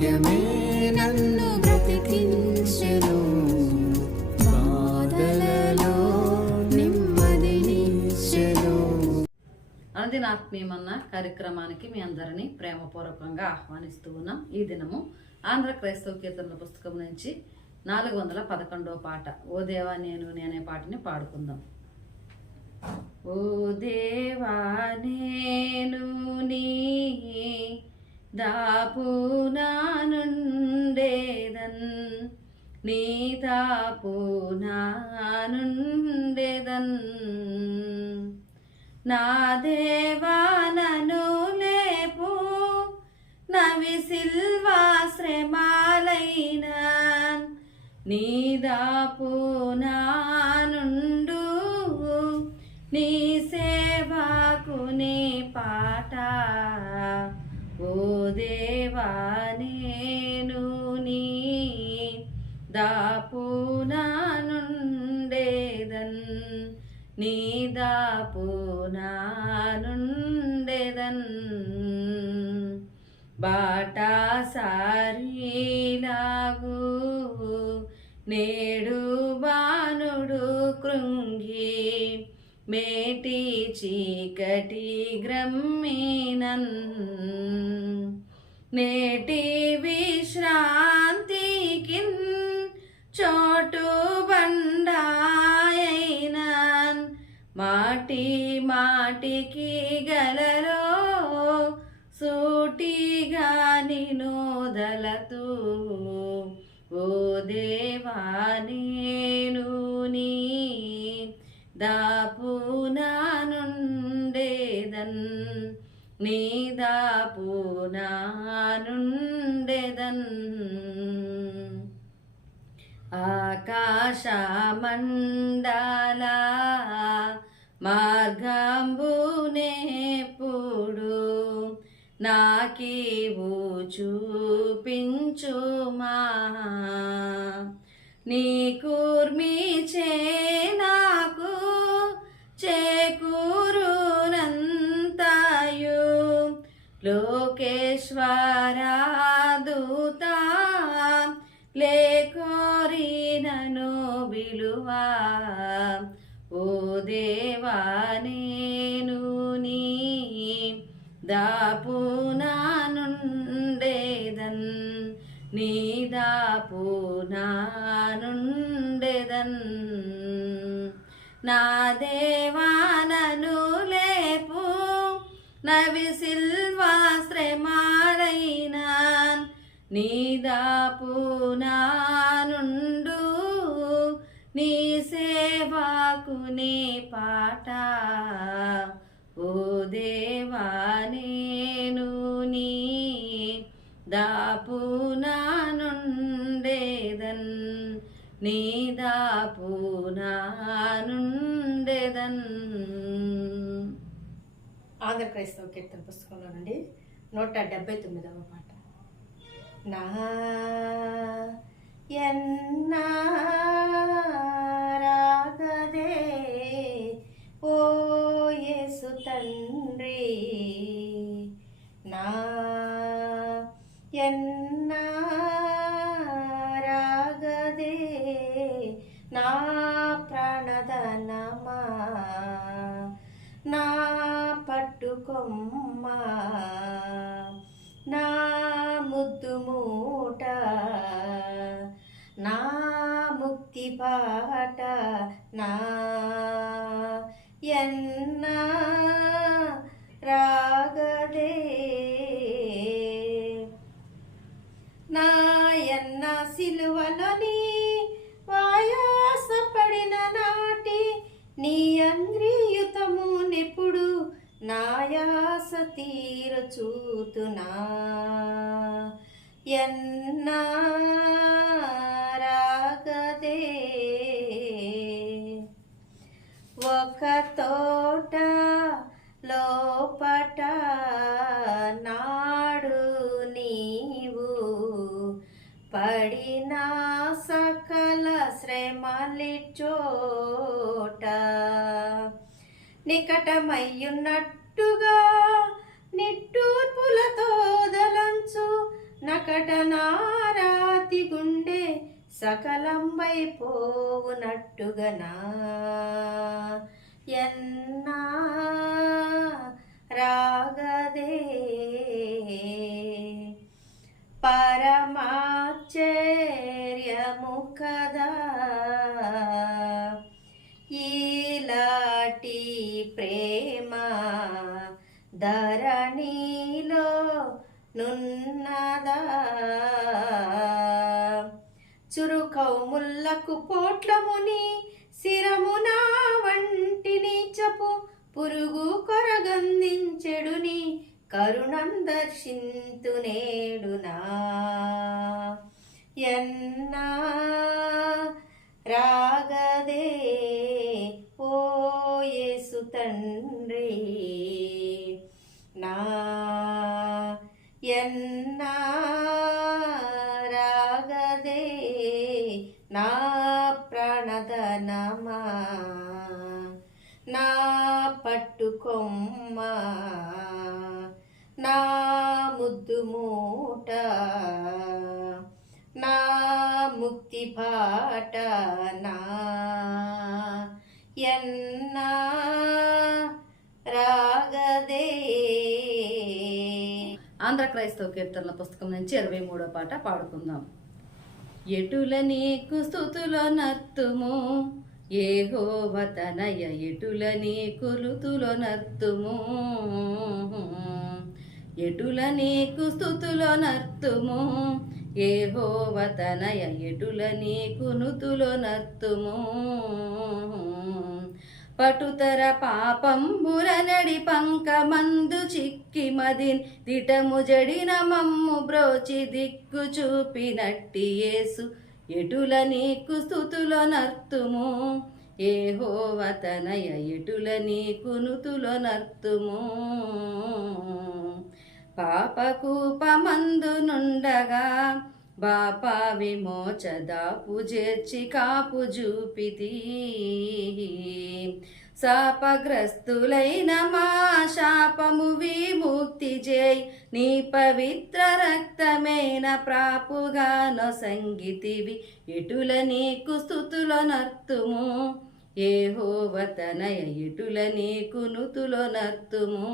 వాక్యమే నన్ను బ్రతికించెను. బాధలలో నెమ్మదినిచ్చెను ఆత్మీయమన్న కార్యక్రమానికి మీ అందరినీ ప్రేమపూర్వకంగా ఆహ్వానిస్తూ ఉన్నాం. ఈ దినము ఆంధ్ర క్రైస్తవ కీర్తనల పుస్తకం నుంచి నాలుగు వందల పదకొండవ పాట ఓ దేవా నేను నేనే పాటని పాడుకుందాం. ఓ దేవా నేను నీ దాపునా నీ దాపునా నా దేవానను లేపు నవి సిల్వా శ్రమాలైన నానుండు నీ సేవకు నీ పాట. ఓ దేవాని దాపు నానుండేదన్ నీ దాపు నానుండెదన్ బాటా సారీలాగు నేడు బాణుడు కృంగి మేటి చీకటి గ్రమ్మినన్. నేటి విశ్రా మాటి మాటికి గలలో సూటిగా నినోదలతూ ఓ దేవా నేను నీ దాపు నానుండేదన్ నీ దాపు నానుండేదన్ ఆకాశమండల మార్గంబునేప్పుడు నాకీవు చూపించుమా నీ కూర్మి చే నాకు చేకూరునంతయు. లోకేశ్వరా దూత లేకోరినను విలువా. దేవా నేను నీ దాపు నానుండేదన్ నీ దాపు నానుండేదన్ నా దేవానను లేపు నవి సిల్వాశ్రమాలైనా నీ దాపు నా పాడుకునే పాట. ఓ దేవా నేను నీ దాపు నానుండేదన్ నీ దాపు నానుండేదన్ ఆంధ్ర క్రైస్తవ కీర్తన పుస్తకంలో నుండి నూట డెబ్బై తొమ్మిదవ పాట. నా ఎన్నా కొమ్మ నా ముద్దు మూట నా ముక్తి పాట నా ఎన్ తీర చూతునా ఎన్నారాగదే ఒక తోట లోపట నాడు నీవు పడిన సకల శ్రమలిచోట నిట్టుగా నిట్టూర్పులతో దలంచు నక ప్రకటనారాతి గుండె సకలంబైపోవునట్టుగనా ఎన్నా రాగదే పరమాచర్యము కదా. ధరణిలో నున్నదా. చురుకౌముల్లకు పోట్లముని శిరమునా వంటి నీచపు పురుగు కొరగందించెడుని కరుణం దర్శింతు నేడునా ఎన్నా రాగదే ఓ యేసు తండ్రి. ఎన్నా రాగదే నా ప్రాణదనమా నా పట్టుకొమ్మ? నా ముద్దు మూట నా ముక్తి బాట నా? ఎన్నా క్రైస్తవ కీర్తనల పుస్తకం నుంచి ఇరవై మూడో పాట పాడుకుందాం. ఎటుల నీకు స్థుతులో నర్తుము? ఏహోవతనయ ఎటుల నీకు ఋతులో నర్తుము? ఎటుల నీకు స్థుతులో నర్తుము? ఏహోవతనయ ఎటుల నీకు నుతులో నర్తుము? పటుతర పాపంబుర నడి పంకమందు చిక్కి మదిన్ దిటము జడిన మమ్ము బ్రోచి దిక్కు చూపినట్టి యేసు. ఎటుల నీకు స్థుతులో నర్తుము? ఏహోవతనయ ఎటుల నీకు నుతులో నర్తుము? పాపకూపమందు నుండగా బాపా విమోచ దాపు చేర్చి కాపు చూపితి శాపగ్రస్తులైన మా శాపము విముక్తి చేయి నీ పవిత్ర రక్తమైన ప్రాపుగానో సంగీతివి ఇటుల నీకు స్థుతులో నర్తుము. ఏహోవతనయ ఇటుల నీకు నుతులో నర్తుము.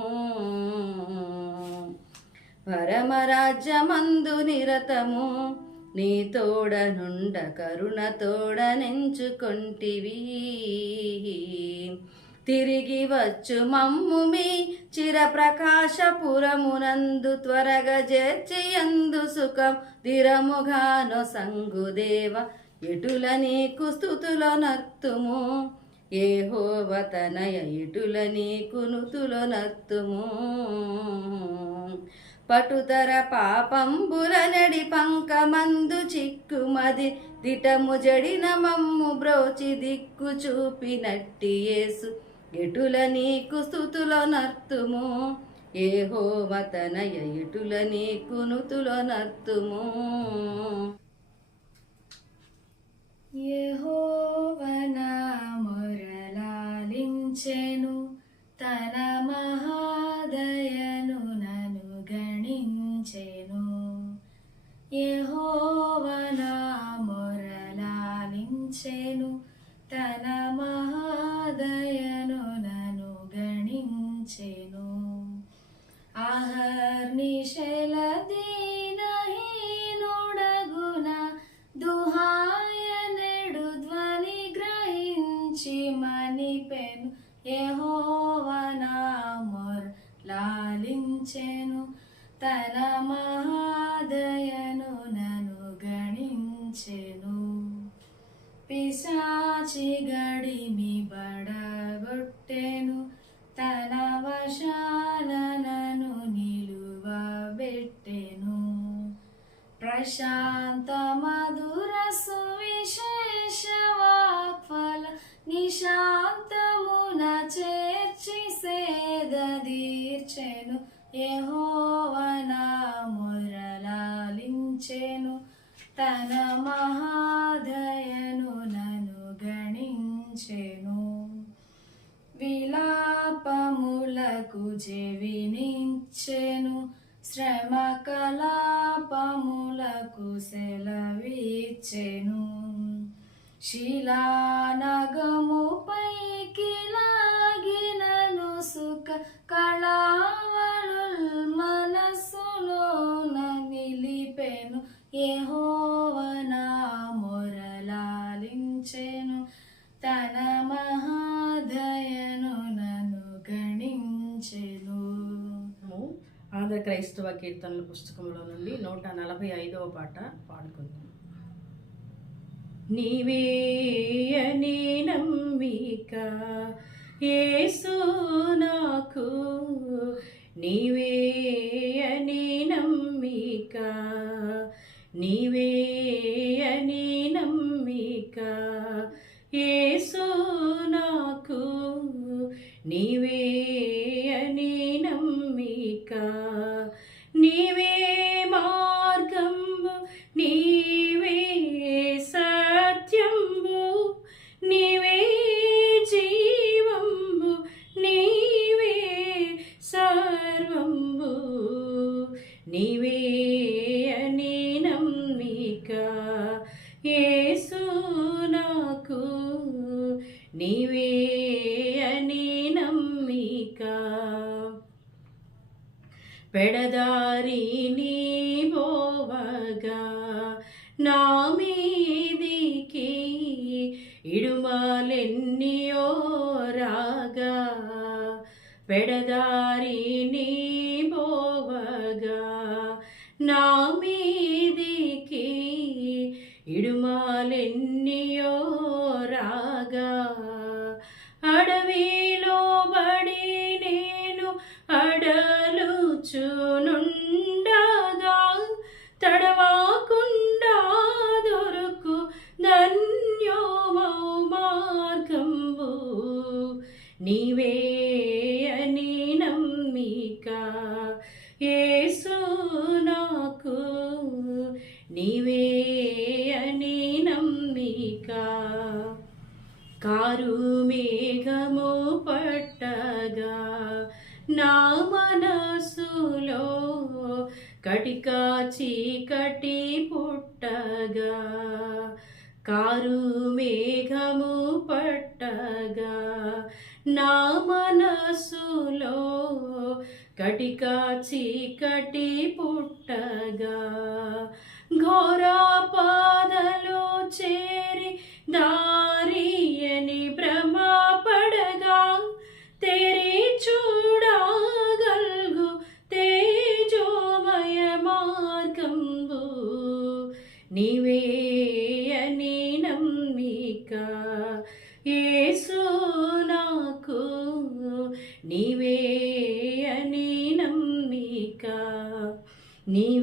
పరమరాజ్యమందు నిరతము నీ తోడనుండ కరుణ తోడనెంచుకొంటివి. తిరిగి వచ్చు మమ్ము మీ చిరప్రకాశపురమునందు త్వరగా చేర్చియందు సుఖం దిరముగానో సంగుదేవ ఎటుల నీకు స్థుతులో నర్తుము? ఏహోవతనయ ఇటుల నీకు నుతులో నర్తుము? పటుతర పాపంబుల నడి పంకమందు చిక్కుమది దిటము జడిన మమ్ము బ్రోచి దిక్కు చూపినట్టి యేసు. ఎటుల నీకు స్థుతులో నర్తుము? ఏహోవతనయ ఎటుల నీకు నుతులో నర్తుము? యెహోవనా మొరలాలించెను తన మహాదయ తన మహాదయను నను గణించెను. పిశాచి గడిమి బడగొట్టెను. తన వశాలనను నిలువబెట్టెను ప్రశాంత మధుర సువిశేష వాక్ఫల నిశాంతమున చేర్చి సేదీర్చెను ఏహో విలాపములకు చెవినిచ్చెను శ్రమ కలాపములకు సెలవిచ్చెను. శిలానగము పైకి లాగినను సుఖ కళావళుల్ మనస్సులోన నిలిపెను. ఏహో క్రైస్తవ కీర్తనల పుస్తకంలో నుండి నూట నలభై ఐదవ పాట పాడుకుందాం. నీవే అని నమ్మిక యేసు నాకు నీవే అని నమ్మిక నీవే అని నమ్మిక యేసు నాకు నీవే అని నమ్మిక. నీవే అని నమ్మిక. పెడదారిని పోవగా నా మీదికి ఇడుమాలెన్నియో రాగా. పెడదారి నీ పోవగా నా మీదికి ఇడుమాలెన్నియో రాగా. అడవిలో బడి నేను అడలుచునుండగా తడవాకుండా దొరుకు ధన్యోమౌ మార్గంబు. నీవే అని నమ్మిక ఏసు నాకు. నీవే అని నమ్మిక. కారు మీ కటిక చీకటి పుట్టగా కారు మేఘము పట్టగా నా మనసులో కటిక చీకటి పుట్టగా ఘోర పాదలో చేరి దారియని నీవే అని నమ్మిక నీ